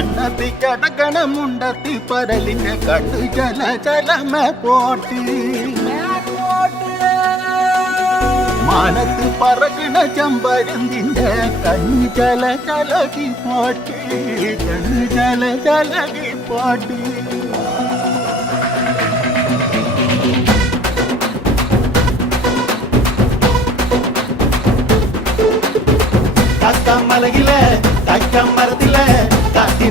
കണ്ണത്തി കടകണമുണ്ടത്തി പരലിന്റെ കണ്ണു ചല ചലമ പോട്ട് മാനത്ത് പറക്കണ ചമ്പരന്തിന്റെ കണ്ണു ചല ചലകി പോട്ട് കണ്ണു ചല ചലകി പോട്ട് മലകിലെ മരത്തിലെ കാത്തി